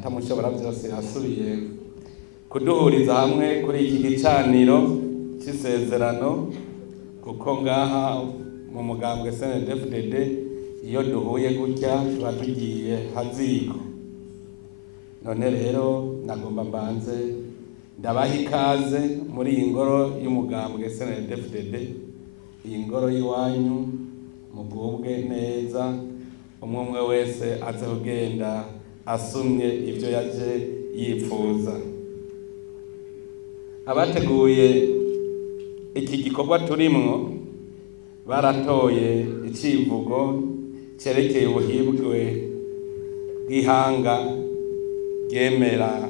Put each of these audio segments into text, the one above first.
data mushobora byose yasubiye kuduhuriza hamwe kuri iki gicaniro cy'isezerano, kuko ngaha mu mugambwe CNDD-FDD iyo duhuye gutya tuba tugiye haziko. None rero nagomba mbanze ndabaha ikaze muri iyi ngoro y'umugambwe CNDD-FDD, iyi ngoro y'iwanyu, mugubwe neza, umwe wese aze kugenda asumye ibyo yaje yipfuza. Abateguye iki gikorwa turimwo baratoye icivugo cerekeye ubuhibwe bw'ihanga ryemera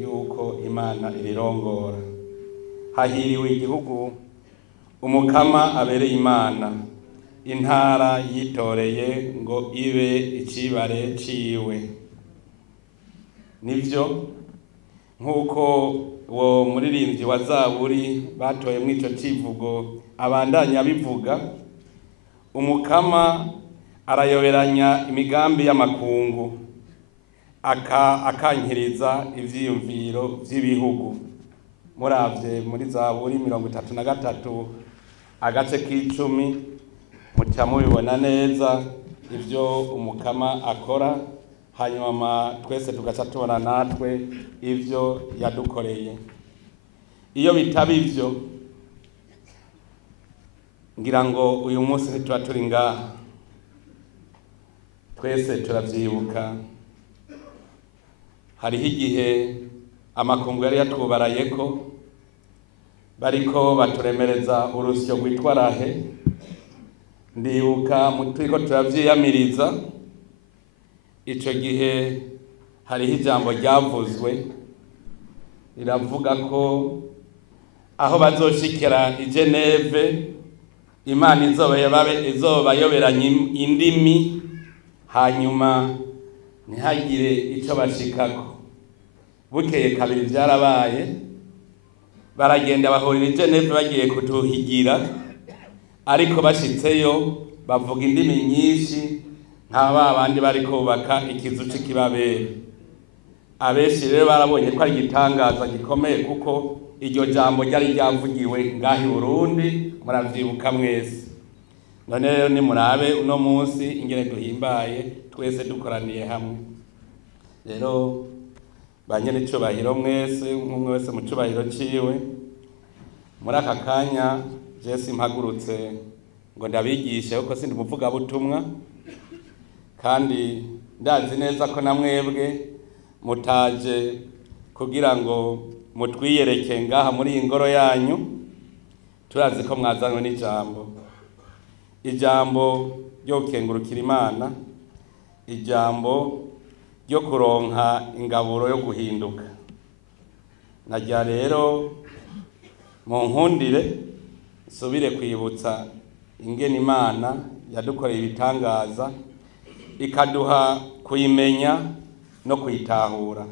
yuko Imana irirongora. Hahiriwe igihugu umukama abereye Imana, intara yitoreye ngo ibe icibare ciwe. Nivyo nk'uko uwo muririmbyi wa Zaburi batoye mw'ico civugo abandanya bivuga, umukama arayoberanya imigambi y'amakungu, akankiriza ivyiyumviro vy'ibihugu. Muravye muri Zaburi 33 agace k'icumi muca mubibona neza ivyo umukama akora, hanyuma twese tugaca tubona natwe ivyo yadukoreye. Iyo bitaba ivyo ngira ngo uyu munsi ntituba turi ngaha. Twese turavyibuka hariho igihe amakungu yari yatwubarayeko, bariko baturemereza urusyo rwitwa rahe. Ndibuka turiko turavyiyamiriza, ico gihe hariho ijambo ryavuzwe riravuga ko aho bazoshikira i Geneve Imana izobayoberanya indimi, hanyuma ntihagire ico bashikako. Bukeye kabiri vyarabaye, baragenda bahurira i Geneve bagiye kutuhigira, ariko bashitseyo bavuga indimi nyinshi nk'aba bandi bariko bubaka ikizu c'ikibabere. Abenshi rero barabonye ko ari igitangaza gikomeye, kuko iryo jambo ryari ryavugiwe ngahi Burundi, muravyibuka mwese. None rero nimurabe uno munsi ingene duhimbaye twese dukoraniye hamwe. Rero banyene icubahiro mwese, umwe wese mu cubahiro ciwe, muri aka kanya Jesse mpagurutse ngo ndabigishe, kuko sindi umuvugabutumwa, kandi ndazi neza ko namwebwe mutaje kugira ngo mutwiyereke ngaha muri iyi ngoro yanyu. Turazi ko mwazanywe n'ijambo, ijambo ryo gukengurukira Imana, ijambo ryo kuronka ingaburo yo guhinduka. Najya rero mu nkundire subire kwibutsa ingene Imana yadukoreye ibitangaza, ikaduha kuyimenya no kuyitahura.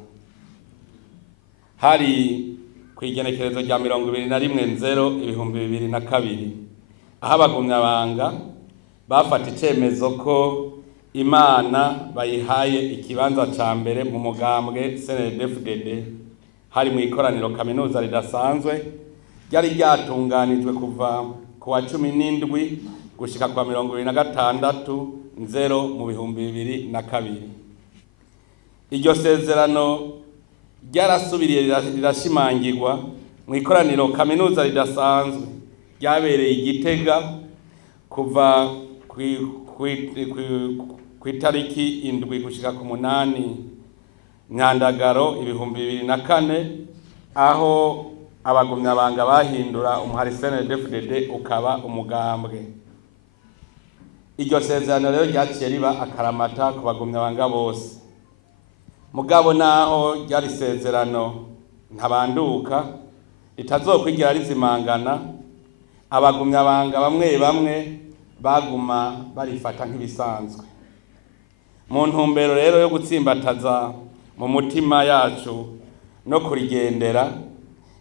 Hari kwigenekerezo rya 21/0/2022 aho abagumyabanga bafata icemezo ko Imana bayihaye ikibanza ca mbere mu mugambwe CNDD-FDD. Hari mu ikoraniro kaminuza ridasanzwe ryari ryatunganijwe kuva ku wa 17 gushika kwa 26/0 mu 2022. Iryo sezerano ryarasubiriye rirashimangirwa mu ikoraniro kaminuza ridasanzwe ryabereye i Gitega kuva ku itariki 7 gushika ku 8 Nyandagaro 2024, aho abagumyabanga bahindura umuhari CNDD-FDD ukaba umugambwe. Iryo sezerano rero ryaciye riba akaramata ku bagumyabanga bose. Mugabo naho ryari sezerano ntabanduka ritazokwigira rizimangana, abagumyabanga bamwe baguma barifata nk'ibisanzwe. Mu ntumbero rero yo gutsimbataza mu mutima yacu no kurigendera,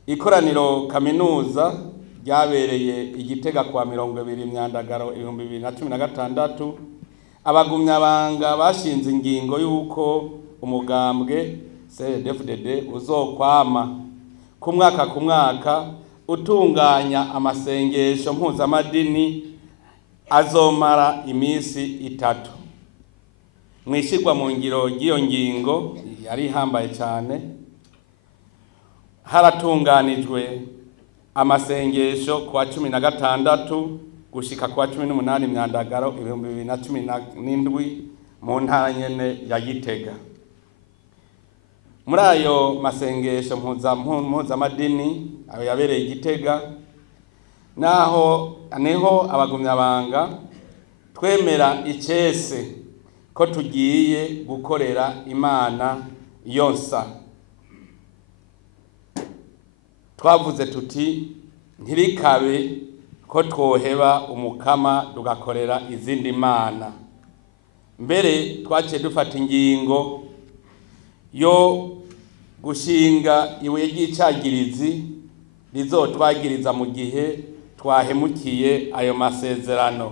ikoraniro kaminuza ryabereye i Gitega kwa 20 Myandagaro 2016, abagumyabanga bashinze ingingo y'uko umugambwe CNDD-FDD uzokwama ku mwaka utunganya amasengesho mpuzamadini azomara imisi 3. Mwishirwa mu ngiro ry'iyo ngingo yari ihambaye cyane, haratunganijwe amasengesho kuwa 16 gushika kuwa 18 Myandagaro 2017 mu ntara nyene ya Gitega. Muri ayo masengesho mpuzamadini ayo yabereye Gitega, niho abagumyabanga twemera icese ko tugiye gukorera Imana yonsa. Twavuze tuti ntirikabe ko twoheba umukama tugakorera izindi mana. Mbere twaciye dufata ingingo yo gushinga ibuye ry'icagirizi rizotwagiriza mu gihe twahemukiye ayo masezerano.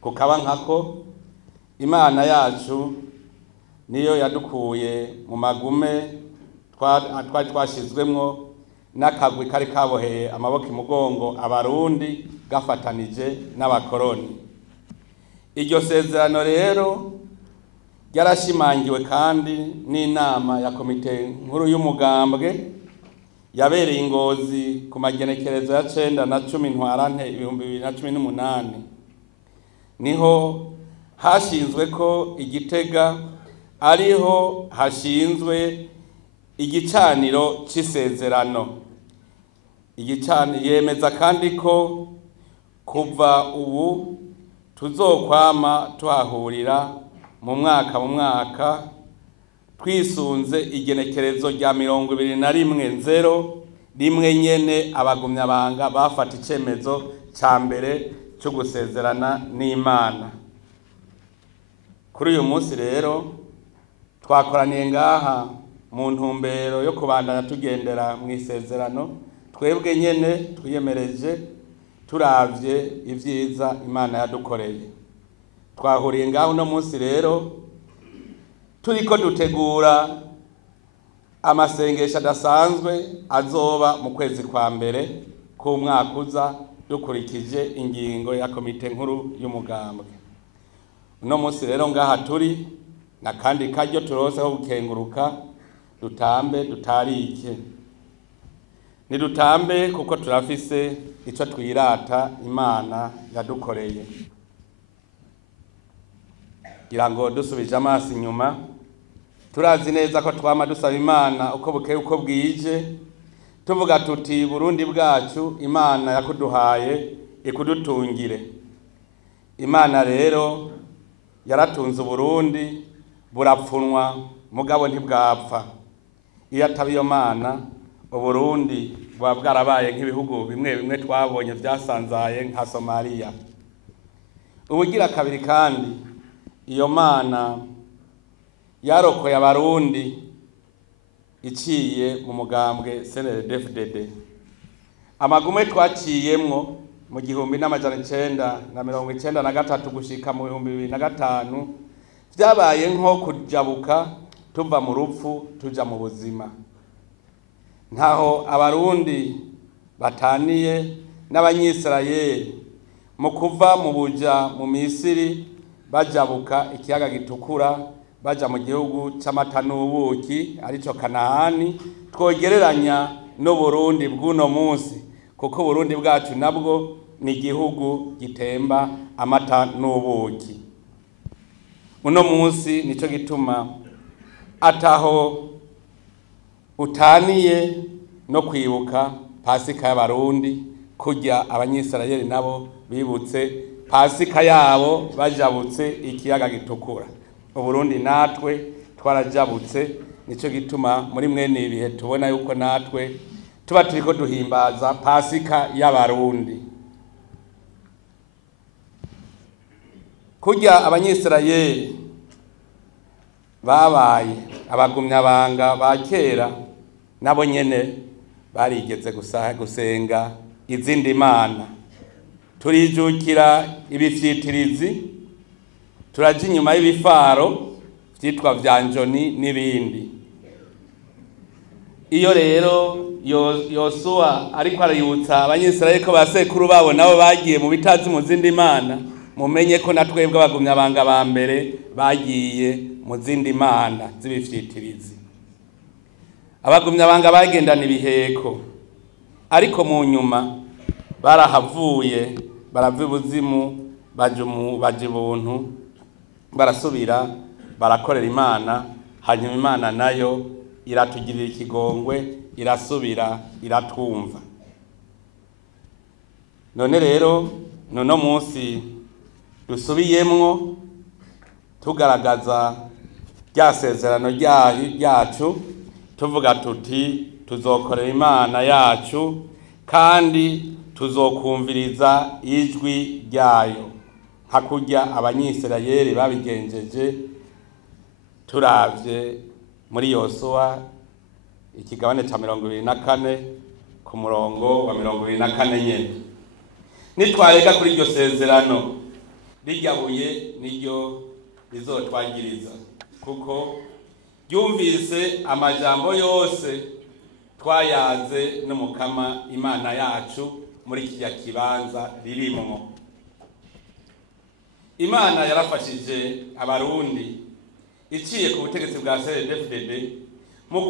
Kukaba nkako Imana yacu niyo yadukuye mu magume twashizwemwo n'akagwi kari kaboheye amaboko imugongo abarundi gafatanije n'abakoroni. Iryo sezerano rero ryarashimangiwe kandi n'inama ya komite nkuru y'umugambwe yabereye Ingozi ku magenekerezo ya 9 na 10 Ntwarante 2018. Niho hashinzwe ko Igitega ariho hashinzwe igicaniro c'isezerano. Yemeza kandi ko kuva ubu tuzokwama tuhahurira mu mwaka twisunze igenekerezo rya 21 rimwe nyene abagumyabanga bafata icemezo ca mbere cyo gusezerana n'Imana. Kuri uyu munsi rero twakoraniye ngaha mu ntumbero yo kubandanya tugendera mu isezerano twebwe nyene twiyemereje turavye ivyiza Imana yadukoreye. Twahuriye ngaho no munsi rero turiko dutegura amasengesho adasanzwe azoba mu kwezi kwa mbere ku mwaka uza dukurikije ingingo ya komite nkuru y'umugambwe. Uno munsi rero ngaha turi na kandi karyo turoseho gukenguruka dutambe dutarike. Ni dutambe kuko turafise ico twirata Imana yadukoreye. Gira ngo dusubije amaso inyuma, turazi neza ko twama dusaba Imana uko bukeye uko bwije, tuvuga tuti Burundi bwacu Imana yakuduhaye ikudutungire. Imana rero yaratunze Burundi burapfunwa mugabo ntibwapfa. Iyo ataba iyo Mana Burundi bwa bwarabaye nk'ibihugu bimwe twabonye byasanzaye nka Somalia. Ubugira kabiri kandi iyo Mana yarokoye abarundi iciye mu mugambwe CNDD-FDD. Amagume twaciyemwo mu 1993 gushika mu 2005 vyabaye nko kujabuka tuva mu rupfu tuja mu buzima. Ntaho abarundi bataniye n'abanyisirayeli mu kuva mu buja mu Misiri bajabuka ikiyaga gitukura baja mu gihugu c'amata n'ubuki arico Kanahani. Twogereranya no Burundi bw'uno munsi kuko Burundi bwacu nabwo ni igihugu gitemba amata n'ubuki. Uno munsi nico gituma ataho utaniye no kwibuka Pasika y'abarundi kujya abanyisirayeli nabo bibutse Pasika yabo bajabutse ikiyaga gitukura. Uburundi natwe twarajabutse, nico gituma muri mwene ibihe tubona yuko natwe tuba turiko duhimbaza Pasika y'abarundi. Kujya abanyisirayeli babaye abagumyabanga ba kera nabo nyene barigeze gusenga izindi mana. Turijukira ibifyitirizi, turaja inyuma y'ibifaro vyitwa vyanjoni n'ibindi. iyo rero Yosuwa ariko arayibutsa abanyisirayeli ko basekuru babo nabo bagiye mu bitazi mu zindi mana, mumenye ko natwebwe abagumyabanga ba mbere bagiye mu zindi mana z'ibifyitirizi. Abagumyabanga bagendana ibiheko, ariko mu nyuma barahavuye barava ibuzimu baja ibuntu, barasubira barakorera Imana, hanyuma Imana nayo iratugirira ikigongwe, irasubira iratwumva. None rero nono munsi dusubiyemwo tugaragaza rya sezerano ryacu, tuvuga tuti tuzokorera Imana yacu kandi tuzokumviriza ijwi ryayo, hakurya abanyisirayeli babigenjeje. Turavye muri Yosuwa ikigabane ca 24 ku murongo wa 24 nyene, nitwareka kuri iryo sezerano rirya buye niryo rizotwagiriza, kuko ryumvise amajambo yose twayaze n'Umukama Imana yacu muri kirya kibanza ririmwo. Imana yarafashije abarundi iciye ku butegetsi bwa CNDD-FDD mu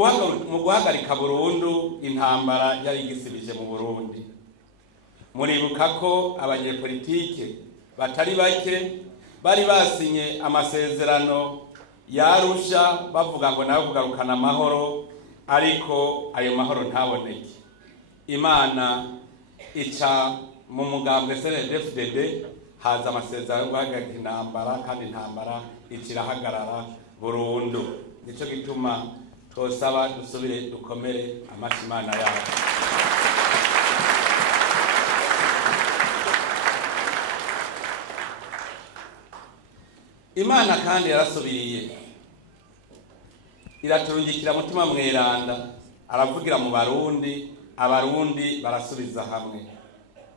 guhagarika burundu intambara yari igisibije mu Burundi. Muribuka ko abanyepolitike batari bake bari basinye amasezerano yarusha bavuga ngo nawe kugarukana amahoro, ariko ayo mahoro ntaboneke. Imana ica mu mugambwe CNDD-FDD, haza amasezerano yo guhagarika intambara, kandi intambara icirahagarara burundu. Nico gituma twosaba dusubire dukomere amashi Imana yacu. Imana kandi yarasubiriye iraturungikira mutima mweranda, aravugira mu Barundi, abarundi barasubiza hamwe.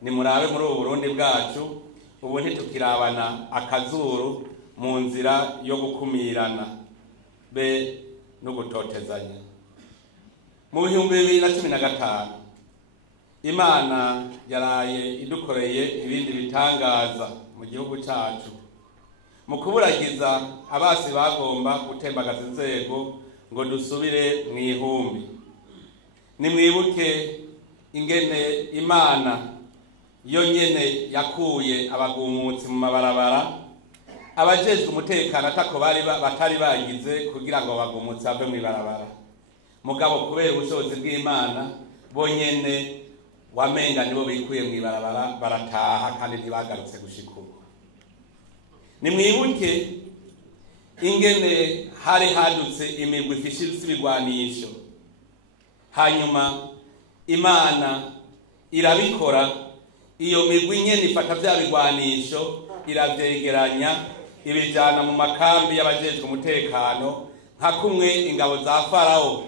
Nimurabe muri ubu Burundi bwacu, ubu ntitukirabana akazuru mu nzira yo gukumirana be no gutotezanya. Mu 2015 Imana yaraye idukoreye ibindi bitangaza mu gihugu cyacu, mu kuburagiza abasi bagomba gutembagaza inzego ngo dusubire mu ihumbi. Nimwibuke ingene Imana yo nyene yakuye abagumutsi mu mabarabara, abajejwe umutekano atako batari bagize kugira ngo abagumutsi bave mu ibarabara. Mugabo kubera ubushobozi bw'Imana bonyene wamenga nibo bikuye mu ibarabara, barataha kandi ntibagarutse gushika ubu. Nimwibuke ingene hari hadutse imigwi ifise ibigwanisho, hanyuma Imana irabikora, iyo migwi nyene ifata vya bigwanisho iravyegeranya ibijana mu makambi y'abajejwe umutekano, nka kumwe ingabo za Farao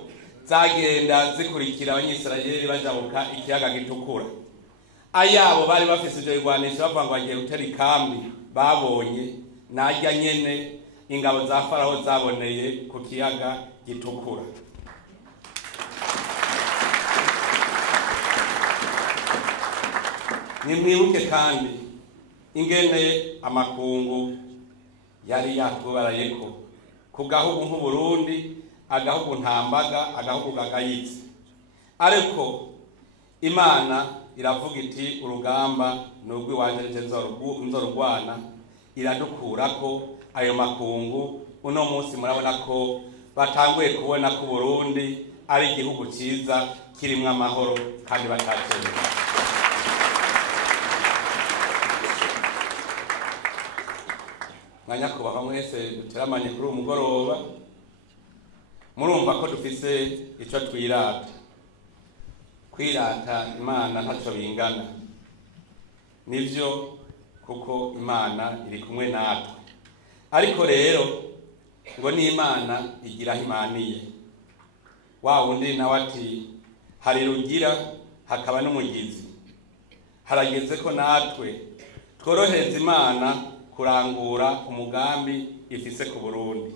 zagenda zikurikira abanyisirayeli bajabuka ikiyaga gitukura. Ayabo bari bafise ivyo bigwanisho bavuga ngo bagiye gutera ikambi, babonye narya nyene ingabo za Farao zaboneye ku kiyaga gitukura. Nimwibuke kandi ingene amakungu yari yatubarayeko ku gahugu nk'u Burundi, agahugu ntambaga, agahugu gagayitse. Ariko Imana iravuga iti urugamba nubwo iwanje nzorugwana, iradukurako ayo makungu. Uno munsi murabona ko batanguye kubona ko Burundi ari igihugu ciza kirimwe amahoro kandi bataceye. Mwanyakubahwa mwese duteramanye kuri uyu mugoroba, murumva ko dufise ico twirata. Kwirata Imana ntaco bingana, nivyo kuko Imana iri kumwe natwe. Ariko rero ngo ni Imana igira himaniye. Wa wundi nawe ati hari rugira hakaba n'umugizi. Harageze ko natwe tworohereza Imana kurangura umugambi ifise ku Burundi.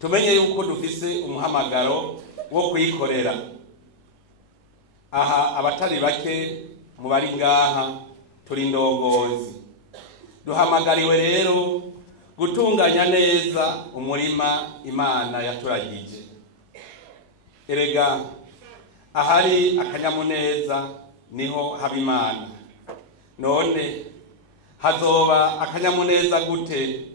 Tumenye yuko dufise umuhamagaro wo kuyikorera. Aha abatari bake mu bari ngaha turi indongozi, duhamagariwe rero gutunganya neza umurima Imana yaturagije. Erega ahari akanyamuneza niho haba Imana. None hazoba akanyamuneza gute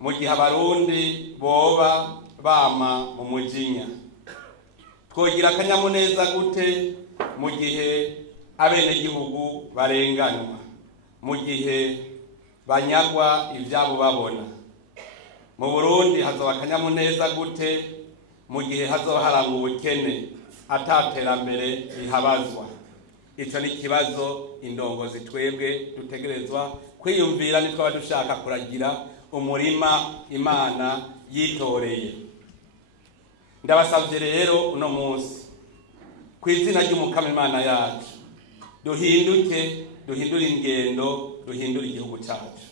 mu gihe abarundi boba bama mu mujinya? Twogira akanyamuneza gute mu gihe abenegihugu barenganywa, mu gihe banyagwa ivyabo babona? Mu Burundi hazoba akanyamuneza gute mu gihe hazoba harangwa ubukene ataterambere rihabazwa? Ico ni kibazo indongozi twebwe dutegerezwa kwiyumvira nitwaba dushaka kuragira umurima Imana yitoreye. Ndabasavye rero uno munsi kw'izina ry'Umukama Imana yacu duhindure ingendo, duhindure igihugu cacu.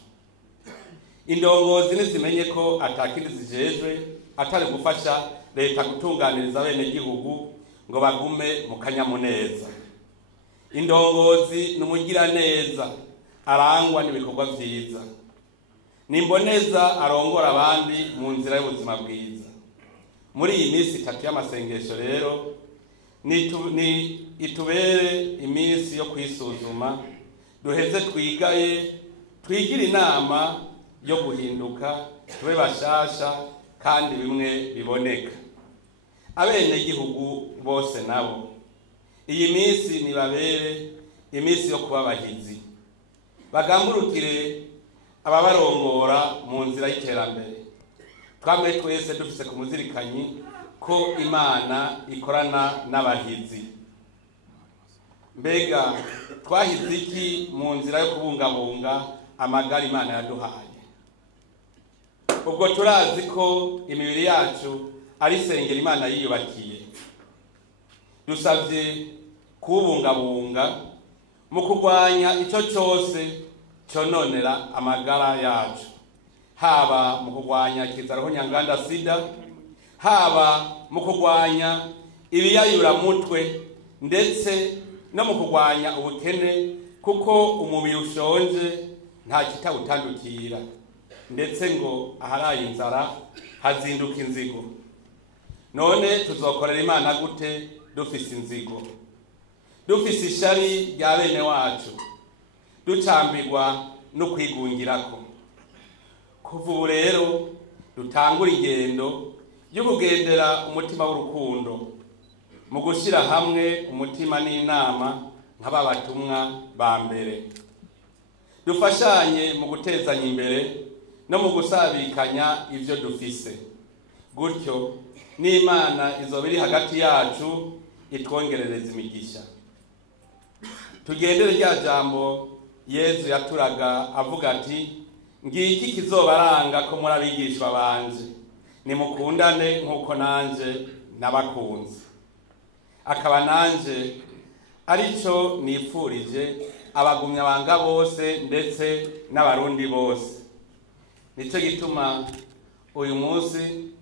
Indongozi nizimenye ko atakindi zijejwe atari gufasha leta gutunganiriza bene gihugu ngo bagume mu kanyamuneza. Indongozi numugira neza arangwa n'ibikorwa vyiza, nimboneza arongora abandi mu nzira y'ubuzima bwiza. Muri iyi minsi 3 y'amasengesho rero itubere iminsi yo kwisuzuma, duheze twigaye, twigira inama yo guhinduka, tube bashasha kandi bimwe biboneka. Abene gihugu bose nabo iyi minsi nibabere iminsi yo kuba abahizi, bagambulukire ababarongora mu nzira y'iterambere. Twamwe twese dufise ku muzirikanyi ko Imana ikorana n'abahizi. Mbega twahize iki mu nzira yo kubungabunga amagara Imana yaduhaye? Ubwo turazi ko imibiri yacu ari isengero Imana yiyubakiye. Dusavye kubungabunga mu kurwanya ico cyose cononera amagara yacu, haba mu kurwanya ikizaro nyanganda sida, haba mu kurwanya ibiyayura mutwe, ndetse no mu kurwanya ubukene, kuko umubiri ushonje nta kitawutandukira, ndetse ngo aharaye inzara hazinduka inzigo. None tuzokorera Imana gute dufise inzigo, dufise ishari rya bene wacu, ducambirwa no kwigungirako? Kuva ubu rero dutangura ingendo yo kugendera umutima w'urukundo, mu gushira hamwe umutima n'inama nk'ababatumwa ba mbere. Dufashanye mu gutezanya imbere no mu gusabikanya ivyo dufise, gutyo n'Imana izoba iri hagati yacu itwongerereza imigisha. Tugendere rya jambo Yesu yaturaga avuga ati, ngiki kizobaranga ko muri abigishwa banje, nimukundane nk'uko nanje nabakunze. Akaba nanje arico nifurije abagumya banga bose ndetse n'abarundi bose. Nico gituma uyu munsi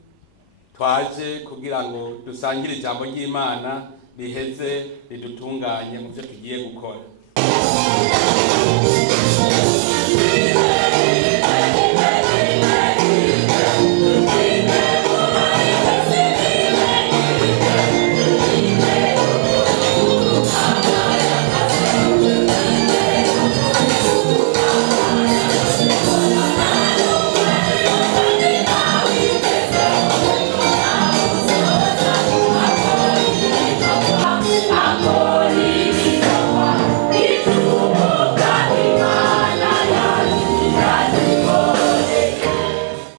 twaje kugira ngo dusangire ijambo ry'Imana riheze ridutunganye mu byo tugiye gukora.